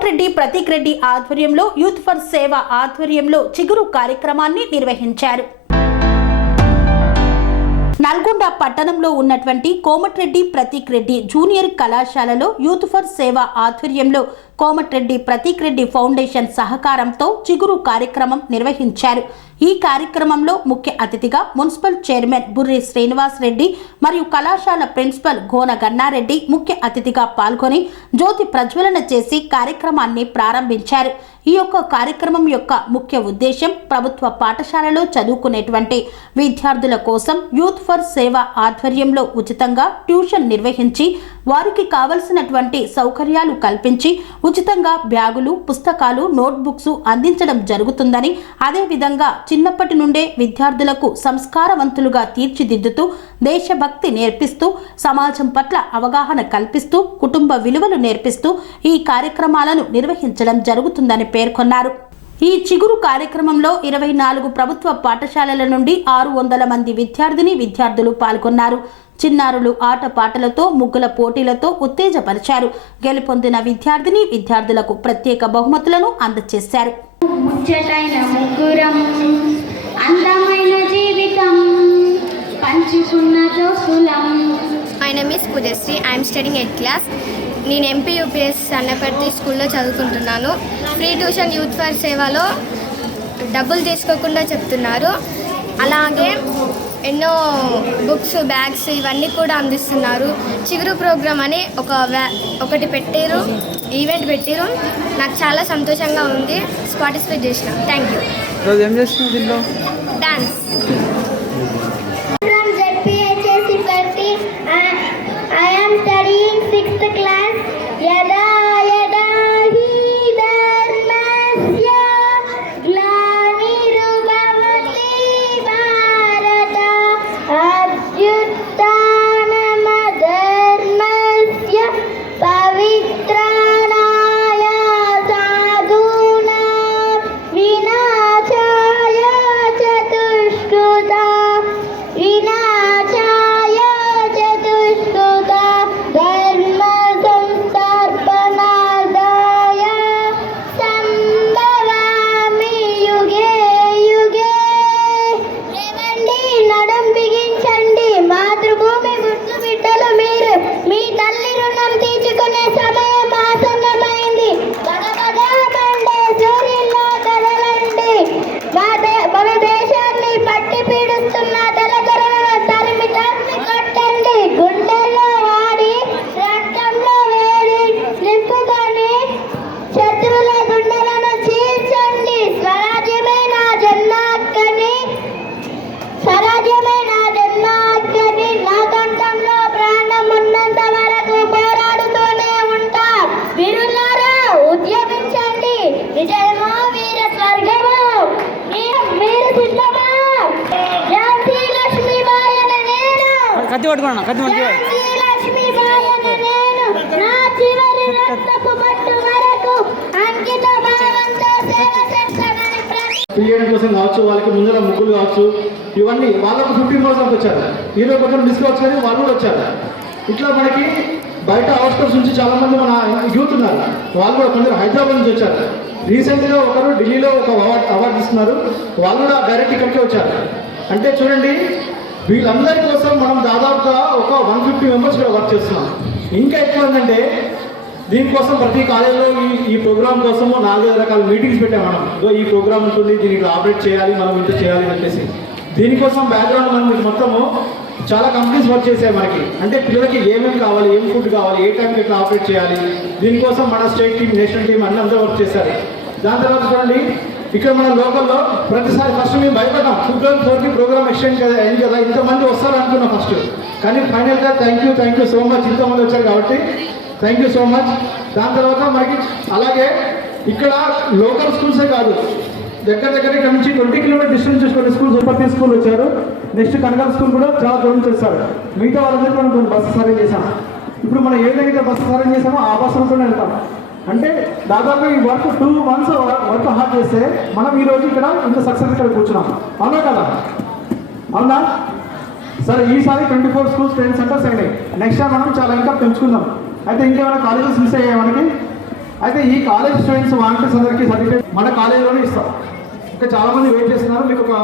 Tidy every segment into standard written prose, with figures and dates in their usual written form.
కోమటిరెడ్డి ప్రతీక్ రెడ్డి ఆధ్వర్యంలో youth for సేవ ఆధ్వర్యంలో చిగురు కార్యక్రమాన్ని నిర్వహించారు. నల్గొండ పట్టణంలో ఉన్నటువంటి కోమటిరెడ్డి ప్రతీక్ రెడ్డి జూనియర్ కళాశాలలో యూత్ ఫర్ సేవ ఆధ్వర్యంలో కోమటిరెడ్డి ప్రతీక్ రెడ్డి ఫౌండేషన్ సహకారంతో చిగురు కార్యక్రమం నిర్వహించారు. ఈ కార్యక్రమంలో ముఖ్య అతిథిగా మున్సిపల్ చైర్మన్ బుర్రి శ్రీనివాస్ రెడ్డి మరియు కళాశాల ప్రిన్సిపల్ గోన గన్నారెడ్డి ముఖ్య అతిథిగా పాల్గొని జ్యోతి ప్రజ్వలన చేసి కార్యక్రమాన్ని ప్రారంభించారు. ఈ యొక్క కార్యక్రమం యొక్క ముఖ్య ఉద్దేశం ప్రభుత్వ పాఠశాలలో చదువుకునేటువంటి విద్యార్థుల కోసం యూత్ ఫర్ సేవ ఆధ్వర్యంలో ఉచితంగా ట్యూషన్ నిర్వహించి వారికి కావలసినటువంటి సౌకర్యాలు కల్పించి ఉచితంగా బ్యాగులు, పుస్తకాలు, నోట్బుక్స్ అందించడం జరుగుతుందని, అదేవిధంగా చిన్నప్పటి నుండే విద్యార్థులకు సంస్కారవంతులుగా తీర్చిదిద్దుతూ దేశభక్తి నేర్పిస్తూ సమాజం పట్ల అవగాహన కల్పిస్తూ కుటుంబ విలువలు నేర్పిస్తూ ఈ కార్యక్రమాలను నిర్వహించడం జరుగుతుందని పేర్కొన్నారు. ఈ చిగురు కార్యక్రమంలో 24 ప్రభుత్వ పాఠశాలల నుండి 600 మంది విద్యార్థులు పాల్గొన్నారు. చిన్నారులు ఆటపాటలతో, ముగ్గుల పోటీలతో ఉత్తేజపరిచారు. గెలుపొందిన విద్యార్థులకు ప్రత్యేక బహుమతులను అందజేశారు. ముచ్చటైన ముగ్గురం అందమైన జీవితం పంచుకున్న దోసులం. My name is Pujasri. I am studying 8th class. నేను ఎంపీ యూపీఎస్ అన్నపర్తి స్కూల్లో చదువుకుంటున్నాను. ఫ్రీ ట్యూషన్ యూత్ ఫర్ సేవలో డబ్బులు తీసుకోకుండా చెప్తున్నారు. అలాగే ఎన్నో బుక్స్, బ్యాగ్స్ ఇవన్నీ కూడా అందిస్తున్నారు. చిగురు ప్రోగ్రామ్ అని ఒకటి పెట్టారు, ఈవెంట్ పెట్టారు. నాకు చాలా సంతోషంగా ఉంది. పార్టిసిపేట్ చేసిన. Thank you. Dance. I am studying 6th class. Yada yada hi dharmasya glanirubhavati bharata abhyuttanam dharmasya pavitranaya sadhuna vinachaya chatushkruta కత్తి పట్టుకున్నా కత్తి పిల్లల కోసం కావచ్చు, వాళ్ళకి ముందర ముగ్గులు కావచ్చు, ఇవన్నీ వాళ్ళకు 15,000 వచ్చారు. ఈరోజు కొంచెం డిస్కౌంట్స్ కానీ వాళ్ళు కూడా వచ్చారు. ఇట్లా మనకి బయట అవుట్స్కర్ట్స్ నుంచి చాలా మంది మన యూత్ ఉన్నారు. వాళ్ళు కూడా కొందరు హైదరాబాద్ నుంచి వచ్చారు. రీసెంట్గా ఒకరు ఢిల్లీలో ఒక అవార్డు ఇస్తున్నారు. వాళ్ళు కూడా డైరెక్ట్ ఇక్కడికే వచ్చారు. అంటే చూడండి, వీళ్ళందరి కోసం మనం దాదాపుగా ఒక 150 మెంబర్స్ కూడా వర్క్ చేస్తున్నాం. ఇంకా ఎక్కువ ఏంటంటే దీనికోసం ప్రతి కాలేజీలో ఈ ప్రోగ్రామ్ కోసము 4 రకాల మీటింగ్స్ పెట్టాం. మనం ఈ ప్రోగ్రామ్ ఉంటుంది, దీనికి ఆపరేట్ చేయాలి, మనం ఇంత చేయాలి అని చెప్పేసి. దీనికోసం బ్యాక్గ్రౌండ్ మనం మొత్తము చాలా కంపెనీస్ వర్క్ చేసాయి మనకి. అంటే పిల్లలకి ఏమేమి కావాలి, ఏం ఫుడ్ కావాలి, ఏ టైంకి ఎట్లా ఆపరేట్ చేయాలి, దీనికోసం మన స్టేట్ టీమ్, నేషనల్ టీమ్ అన్నీ అంతా వర్క్ చేశారు. దాని తర్వాత చూడండి, ఇక్కడ మన లోకల్లో ప్రతిసారి ఫస్ట్ మేము భయపడ్డాం, 2004కి ప్రోగ్రామ్ ఎక్స్టెండ్ అయింది కదా, ఇంతమంది వస్తారు అనుకున్నాం ఫస్ట్. కానీ ఫైనల్గా థ్యాంక్ యూ సో మచ్, ఇంతమంది వచ్చారు కాబట్టి థ్యాంక్ యూ సో మచ్. దాని తర్వాత మనకి అలాగే ఇక్కడ లోకల్ స్కూల్సే కాదు, దగ్గర ఇక్కడ నుంచి 20 కిలోమీటర్ డిస్టెన్స్ కొన్ని స్కూల్స్, ఉపతి స్కూల్ వచ్చారు. నెక్స్ట్ కనకాల స్కూల్ కూడా చాలా దూరం చేస్తారు. మిగతా వాళ్ళందరికీ మనం కొన్ని బస్సు సర్వీస్ చేసాం. ఇప్పుడు మనం ఏదైతే బస్సు సర్వీస్ చేసామో ఆ బస్సులతోనే వెళ్తాం. అంటే దాదాపు ఈ వర్క్ 2 months వర్క్ హార్డ్ చేస్తే మనం ఈరోజు ఇక్కడ ఇంత సక్సెస్ ఇక్కడ కూర్చున్నాం. అవునా కదా? అవునా సరే, ఈసారి 24 స్కూల్స్ ట్రైనింగ్ సెంటర్స్ అయినాయి. నెక్స్ట్ టైం మనం చాలా ఇంకా పెంచుకుందాం. అయితే ఇంకేమైనా కాలేజెస్ మిస్ అయ్యాయి మనకి? అయితే ఈ కాలేజ్ స్టూడెంట్స్ వాలంటీర్స్ అందరికీ సర్టిఫికేట్ మన కాలేజీలోనే ఇస్తాం. ఇంకా చాలామంది వెయిట్ చేస్తున్నారు, మీకు ఒక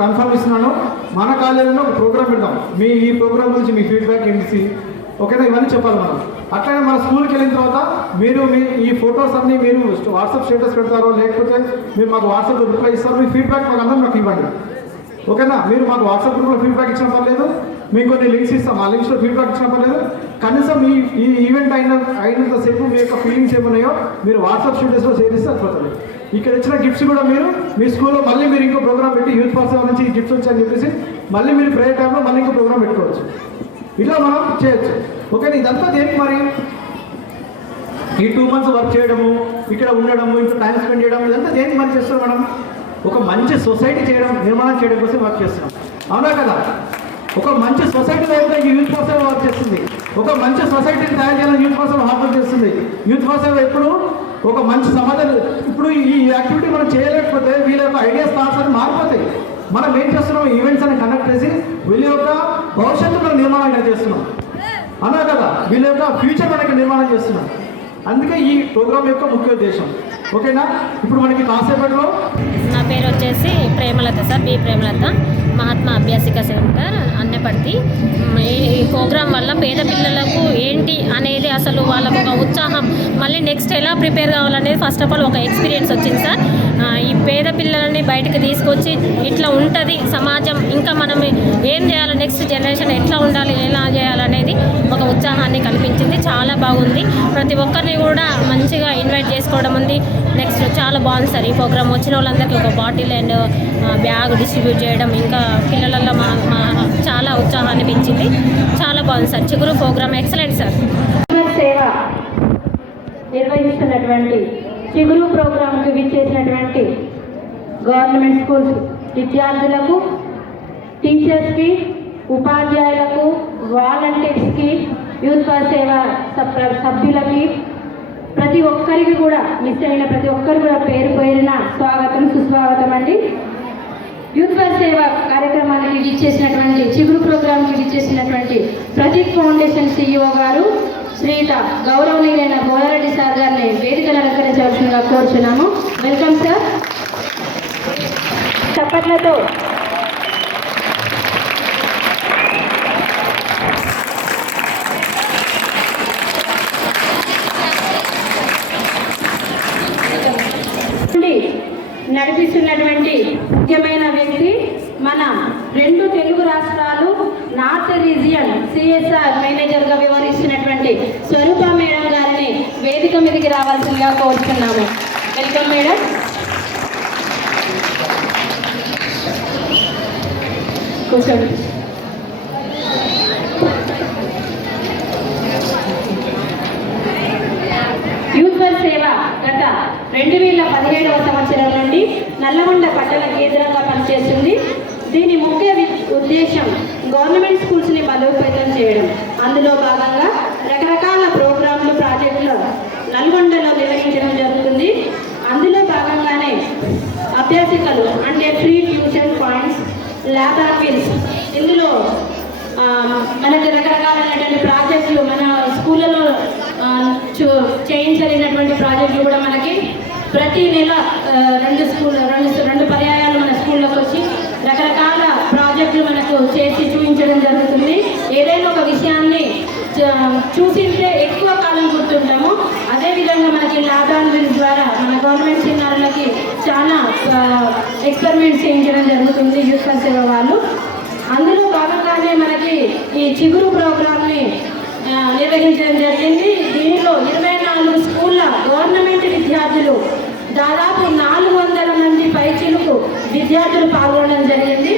కన్ఫర్మ్ ఇస్తున్నాను. మన కాలేజీలో ఒక ప్రోగ్రామ్ పెడతాం. మీ ఈ ప్రోగ్రామ్ గురించి మీ ఫీడ్బ్యాక్ ఏంటి, ఓకేనా, ఇవన్నీ చెప్పాలి మనం. అట్లనే మన స్కూల్కి వెళ్ళిన తర్వాత మీరు మీ ఈ ఫొటోస్ అన్నీ మీరు వాట్సాప్ స్టేటస్ పెడతారో లేకపోతే మీరు మాకు వాట్సాప్లో రిప్లై ఇస్తారో, మీ ఫీడ్బ్యాక్ మాకు అందరూ నాకు ఇవ్వండి, ఓకేనా. మీరు మాకు వాట్సాప్ గ్రూప్లో ఫీడ్బ్యాక్ ఇచ్చిన పర్లేదు, మీకు కొన్ని లింక్స్ ఇస్తాం, ఆ లింక్స్లో ఫీడ్బ్యాక్ ఇచ్చిన పర్లేదు. కనీసం ఈ ఈవెంట్ అయినంతసేపు మీ యొక్క ఫీలింగ్స్ ఏమున్నాయో మీరు వాట్సాప్ స్టేటస్లో షేర్ చేస్తే సరిపోతుంది. ఇక్కడ ఇచ్చిన గిఫ్ట్స్ కూడా మీరు మీ స్కూల్లో మళ్ళీ మీరు ఇంకో ప్రోగ్రామ్ పెట్టి యూత్ ఫర్ సేవ నుంచి గిఫ్ట్స్ వచ్చాయని చెప్పేసి మళ్ళీ మీరు ప్రేయర్ టైంలో మళ్ళీ ఇంకో ప్రోగ్రామ్ పెట్టుకోవచ్చు. ఇలా మనం చేయొచ్చు, ఓకేనా. ఇదంతా దేనికి మరి? ఈ 2 months వర్క్ చేయడము, ఇక్కడ ఉండడము, ఇంట్లో టైం స్పెండ్ చేయడం, ఇదంతా దేనికి మనం చేస్తాం? మనం ఒక మంచి సొసైటీ చేయడం, నిర్మాణం చేయడం కోసం వర్క్ చేస్తున్నాం, అవునా కదా? ఒక మంచి సొసైటీ వైపుగా ఈ యూత్ ఫర్ సేవ వర్క్ చేస్తుంది. ఒక మంచి సొసైటీని తయారు చేయాలని యూత్ ఫర్ సేవ హార్డ్ వర్క్ చేస్తుంది. యూత్ ఫర్ సేవ ఎప్పుడు ఒక మంచి సమాజం. ఇప్పుడు ఈ యాక్టివిటీ మనం చేయలేకపోతే వీళ్ళ యొక్క ఐడియాస్ థాట్స్ అని మారిపోతాయి. మనం ఏం చేస్తున్నాం? ఈవెంట్స్ అని కండక్ట్ చేసి వీళ్ళ యొక్క భవిష్యత్తు మనం నిర్మాణం చేస్తున్నాం, అన్నా కదా? వీళ్ళ యొక్క ఫ్యూచర్ మనకి నిర్మాణం చేస్తున్నాం. అందుకే ఈ ప్రోగ్రామ్ యొక్క ముఖ్య ఉద్దేశం, ఓకేనా. ఇప్పుడు మనకి కాసేపట్లో నా పేరు వచ్చేసి Premalatha sir, B Premalatha, Mahatma Abhyasika centre Annaparthi. ఈ ప్రోగ్రాం వల్ల పేద పిల్లలకు ఏంటి అనేది అసలు వాళ్ళకు ఒక ఉత్సాహం, మళ్ళీ నెక్స్ట్ ఎలా ప్రిపేర్ కావాలనేది ఫస్ట్ ఆఫ్ ఆల్ ఒక ఎక్స్పీరియన్స్ వచ్చింది సార్. ఈ పేద పిల్లలని బయటకు తీసుకొచ్చి ఇట్లా ఉంటుంది సమాజం, ఇంకా మనం ఏం చేయాలి, నెక్స్ట్ జనరేషన్ ఎట్లా ఉండాలి, ఎలా చేయాలనేది ఒక ఉత్సాహాన్ని కల్పించింది. చాలా బాగుంది. ప్రతి ఒక్కరిని కూడా మంచిగా ఇన్వైట్ చేసుకోవడం ఉంది. నెక్స్ట్ చాలా బాగుంది సార్ ఈ ప్రోగ్రామ్. వచ్చిన వాళ్ళందరికీ ఒక బాటిల్ అండ్ బ్యాగ్ డిస్ట్రిబ్యూట్ చేయడం, ఇంకా పిల్లలలో చాలా ఉత్సాహాన్ని పెంచింది. చాలా బాగుంది సార్. చిగురు ప్రోగ్రామ్ ఎక్సలెంట్ సార్. సేవ నిర్వహిస్తున్నటువంటి చిగురు ప్రోగ్రాంకి విచ్చేసినటువంటి గవర్నమెంట్ స్కూల్స్ విద్యార్థులకు, టీచర్స్కి, ఉపాధ్యాయులకు, వాలంటీర్స్కి, యూత్ ఫర్ సేవ సభ్యులకి, ప్రతి ఒక్కరికి కూడా మిస్ అయిన ప్రతి ఒక్కరు కూడా పేరు పేరిన స్వాగతం, సుస్వాగతం అండి. యూత్ ఫర్ సేవ కార్యక్రమానికి విచ్చేసినటువంటి, చిగురు ప్రోగ్రాంకి విచ్చేసినటువంటి ప్రదీప్ ఫౌండేషన్ CEO గారు శ్రీత గౌరవనీయులైన బోయారెడ్డి సార్ గారిని వేదికను అలంకరించవలసిందిగా కోరుచున్నాము. Welcome sir. చప్పట్లతో నడిపిస్తున్నటువంటి ముఖ్యమైన వ్యక్తి మన 2 తెలుగు రాష్ట్రాలు నార్త్ రీజియన్ CSR మేనేజర్గా వ్యవహరిస్తున్నటువంటి స్వరూప మేడం గారిని వేదిక మీదకి రావాల్సిందిగా కోరుతున్నాము. Welcome madam. కూర్చోండి. యూత్ ఫర్ సేవ గత 2017వ సంవత్సరం నుండి నల్లగొండ పట్టణ కేంద్రంగా పనిచేస్తుంది. దీని ముఖ్య ఉద్దేశం గవర్నమెంట్ స్కూల్స్ని బలోపేతం చేయడం. అందులో భాగంగా రకరకాల ప్రోగ్రాంలు, ప్రాజెక్టులు నల్గొండలో నిర్వహించడం జరుగుతుంది. అందులో భాగంగానే అభ్యాసికలు అంటే free tuition points, lab on wheels, ఇందులో మనకి రకరకాలైనటువంటి ప్రాజెక్టులు మన స్కూళ్ళలో చేయించలేనటువంటి ప్రాజెక్టులు కూడా మనకి ప్రతి నెల 2 పర్యాయాలు మన స్కూళ్ళకి వచ్చి రకరకాల ప్రాజెక్టులు మనకు చేసి చూపించడం జరుగుతుంది. ఏదైనా ఒక విషయాన్ని చూసింటే ఎక్కువ కాలం గుర్తుంటాము. అదేవిధంగా మనకి ల్యాబ్ ఆన్ వీల్స్ ద్వారా మన గవర్నమెంట్ చిన్నారులకి చాలా ఎక్స్పెరిమెంట్స్ చేయించడం జరుగుతుంది యూత్ ఫర్ సేవ వాళ్ళు. అందులో భాగంగానే మనకి ఈ చిగురు ప్రోగ్రామ్ని నిర్వహించడం జరిగింది. దీనిలో 24 స్కూళ్ళ గవర్నమెంట్ విద్యార్థులు, దాదాపు 400 మంది పైచిలుకు విద్యార్థులు పాల్గొనడం జరిగింది.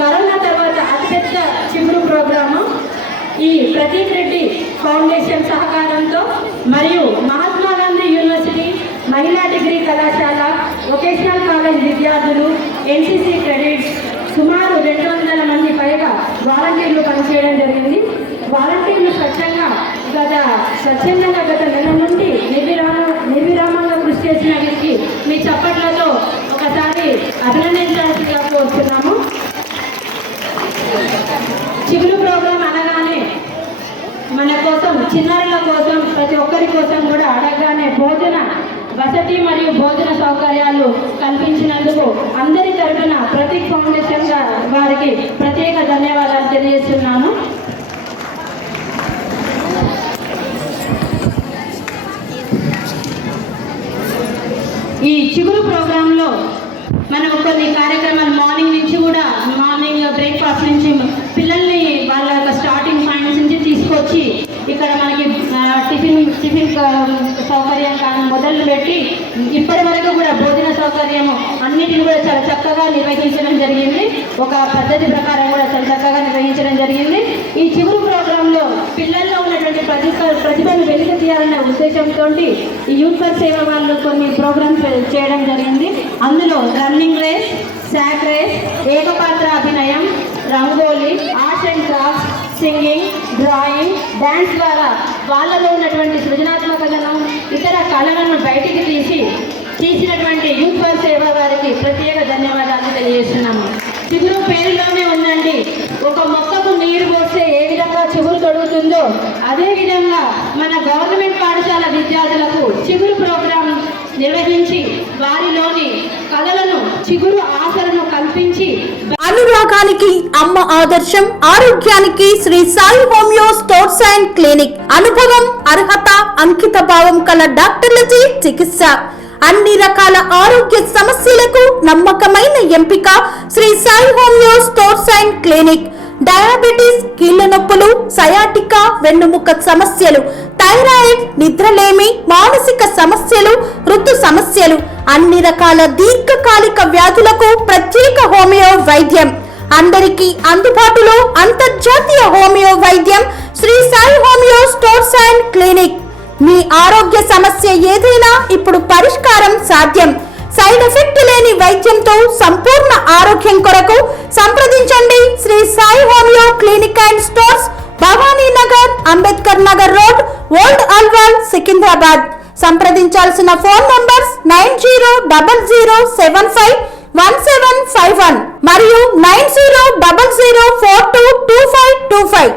కరోనా తర్వాత అతిపెద్ద చిగురు ప్రోగ్రాము ఈ ప్రదీప్ రెడ్డి ఫౌండేషన్ సహకారంతో మరియు మహాత్మా గాంధీ యూనివర్సిటీ మహిళా డిగ్రీ కళాశాల, వొకేషనల్ కాలేజ్ విద్యార్థులు, NCC క్రెడిట్స్, సుమారు 200 మంది పైగా వాలంటీర్లు పనిచేయడం జరిగింది. వాలంటీర్లు స్వచ్ఛందంగా గత నెల నుండి నిర్విరామంగా కృషి చేసిన వీరికి మీ చప్పట్లతో ఒకసారి అభినందించాల్సిందిగా కోరుతున్నాము. చిగురు ప్రోగ్రాం అనగానే మన కోసం, చిన్నారుల కోసం, ప్రతి ఒక్కరి కోసం కూడా అడగగానే వసతి మరియు భోజన సౌకర్యాలు కల్పించినందుకు అందరి తరఫున ప్రతీక్ ఫౌండేషన్ వారికి ప్రత్యేక ధన్యవాదాలు తెలియజేస్తున్నాను. ఈ చిగురు ప్రోగ్రాంలో మనం కొన్ని కార్యక్రమాలు మార్నింగ్ బ్రేక్ఫాస్ట్ నుంచి పిల్లల్ని వాళ్ళ యొక్క స్టార్టింగ్ పాయింట్స్ నుంచి తీసుకొచ్చి ఇక్కడ మనకి టిఫిన్ సౌకర్యం కానీ మొదలు పెట్టి ఇప్పటి వరకు కూడా భోజన సౌకర్యము అన్నిటిని కూడా చాలా చక్కగా నిర్వహించడం జరిగింది. ఒక పద్ధతి ప్రకారం కూడా చాలా చక్కగా నిర్వహించడం జరిగింది. ఈ చిగురు ప్రోగ్రాంలో పిల్లల్లో ఉన్నటువంటి ప్రతిభను వెలికి తీయాలనే ఉద్దేశంతో ఈ యూత్ ఫర్ సేవ వాళ్ళు కొన్ని ప్రోగ్రామ్స్ చేయడం జరిగింది. అందులో రన్నింగ్ రేస్, సాక్ రేస్, ఏకపాత్ర అభినయం, rangoli, arts and crafts, singing, drawing, dance ద్వారా వాళ్ళలో ఉన్నటువంటి సృజనాత్మకతను ఇతర కళలను బయటికి తీసినటువంటి యూత్ ఫర్ సేవ వారికి ప్రత్యేక ధన్యవాదాలు తెలియజేస్తున్నాము. చిగురు పేరులోనే ఉందండి, ఒక మొక్కకు నీరు పోస్తే ఏ విధంగా చిగురు తొడుగుతుందో అదేవిధంగా మన గవర్నమెంట్ పాఠశాల విద్యార్థులకు చిగురు ప్రోగ్రాం నిర్వహించి వారిలోని కళలను, చిగురు ఆశలను కల్పించి అనురాగానికి అమ్మ ఆదర్శం, ఆరోగ్యానికి Shri Sai homeo stores and clinic. అనుభవం, అర్హత, అంకిత భావం కల డాక్టర్లచే చికిత్స. అన్ని రకాల ఆరోగ్య సమస్యలకు నమ్మకమైన ఎంపిక Shri Sai homeo stores and clinic. Diabetes, కీళ్ల నొప్పులు, సయాటికా, వెన్నుముక సమస్యలు, థైరాయిడ్, నిద్రలేమి, మానసిక సమస్యలు, ఋతు సమస్యలు, అన్ని రకాల దీర్ఘకాలిక వ్యాధులకు ప్రత్యేక హోమియో వైద్యం. అందరికీ అందుబాటులో అంతర్జాతీయ హోమియో వైద్యం Shri Sai homeo stores and clinic. మీ ఆరోగ్య సమస్య ఏదైనా ఇప్పుడు పరిష్కారం సాధ్యం. సైడ్ ఎఫెక్ట్ లేని వైద్యంతో సంపూర్ణ ఆరోగ్యం కొరకు సంప్రదించండి Shri Sai homeo clinic and stores, Bhavani Nagar, Ambedkar Nagar road, old Alwal, Secunderabad. సంప్రదించాల్సిన ఫోన్ నంబర్స్ 9000751751 మరియు 9000422525.